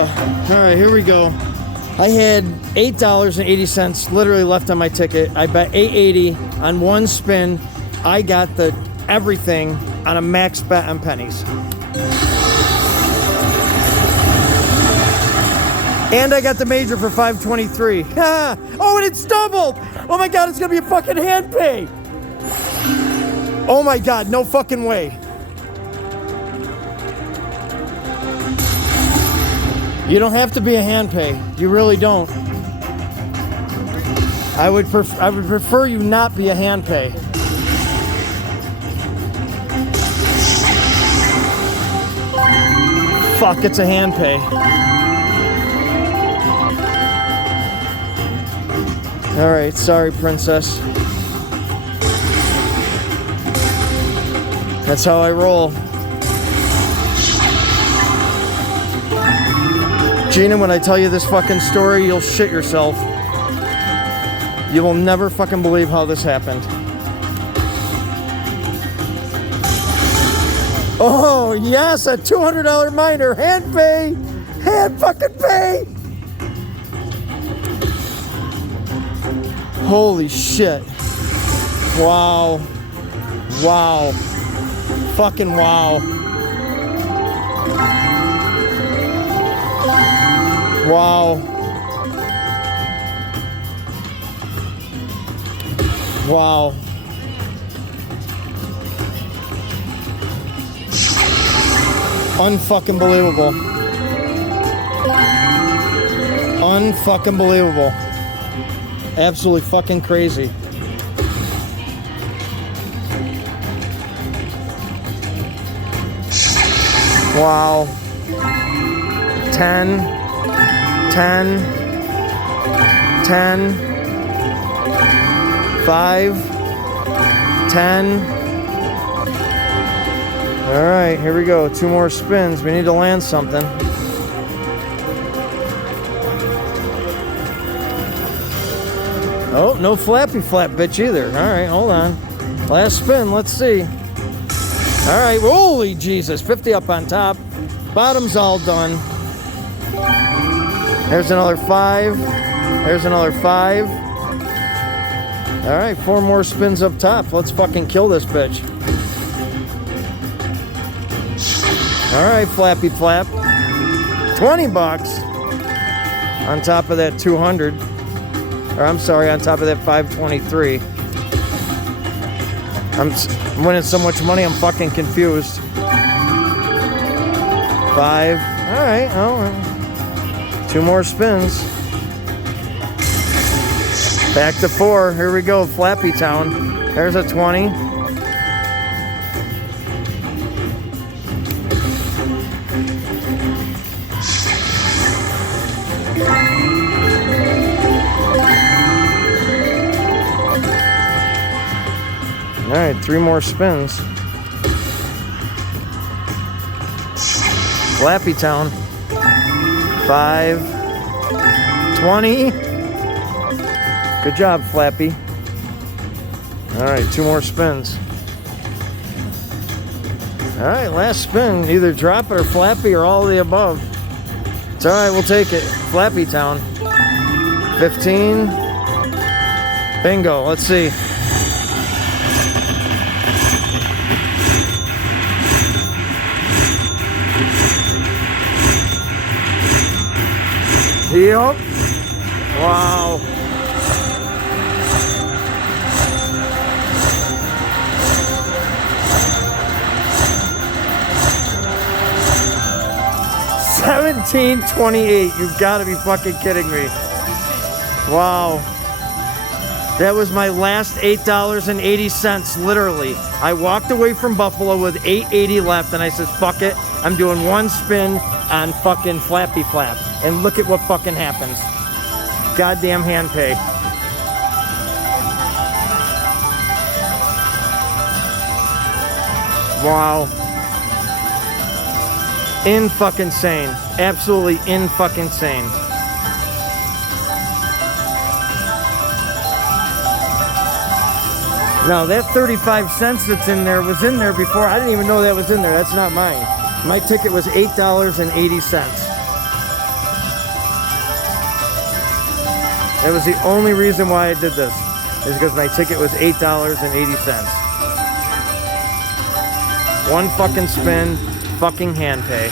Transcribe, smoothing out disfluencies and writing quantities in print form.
Alright, here we go. I had $8.80 literally left on my ticket. I bet $8.80 on one spin. I got the everything on a max bet on pennies. And I got the major for $5.23. Oh, and it's doubled! Oh my god, it's gonna be a fucking hand pay! Oh my god, no fucking way. You don't have to be a hand pay. You really don't. I would prefer you not be a hand pay. Fuck, it's a hand pay. All right, sorry, princess. That's how I roll. Gina, when I tell you this fucking story, you'll shit yourself. You will never fucking believe how this happened. Oh, yes, a $200 minor. Hand pay. Hand fucking pay. Holy shit. Wow. Wow. Fucking wow. Wow. Wow. Unfucking believable. Unfucking believable. Absolutely fucking crazy. Wow. 10, 10, 10, 5, 10. All right, here we go. 2 more spins. We need to land something. Oh, no flappy flap bitch either. All right, hold on. Last spin, let's see. All right, holy Jesus, 50 up on top. Bottom's all done. There's another 5. There's another 5. All right, 4 more spins up top. Let's fucking kill this bitch. All right, flappy flap. 20 bucks on top of that 200. Or I'm sorry, on top of that 523. I'm winning so much money, I'm fucking confused. 5. All right, oh, 2 more spins. Back to 4. Here we go, Flappy Town. There's a 20. All right, 3 more spins. Flappy Town. 5. 20. Good job, Flappy. All right, 2 more spins. All right, last spin. Either drop it or Flappy or all of the above. It's all right, we'll take it. Flappy Town. 15. Bingo, let's see. Yep. Wow. $17.28. You've got to be fucking kidding me. Wow. That was my last $8.80, literally. I walked away from Buffalo with $8.80 left, and I said, fuck it. I'm doing 1 spin on fucking Flappy Flap. And look at what fucking happens. Goddamn hand pay. Wow. In fucking sane. Absolutely in fucking sane. Now that 35 cents that's in there was in there before. I didn't even know that was in there. That's not mine. My ticket was $8.80. That was the only reason why I did this, is because my ticket was $8.80. One fucking spin, fucking hand pay.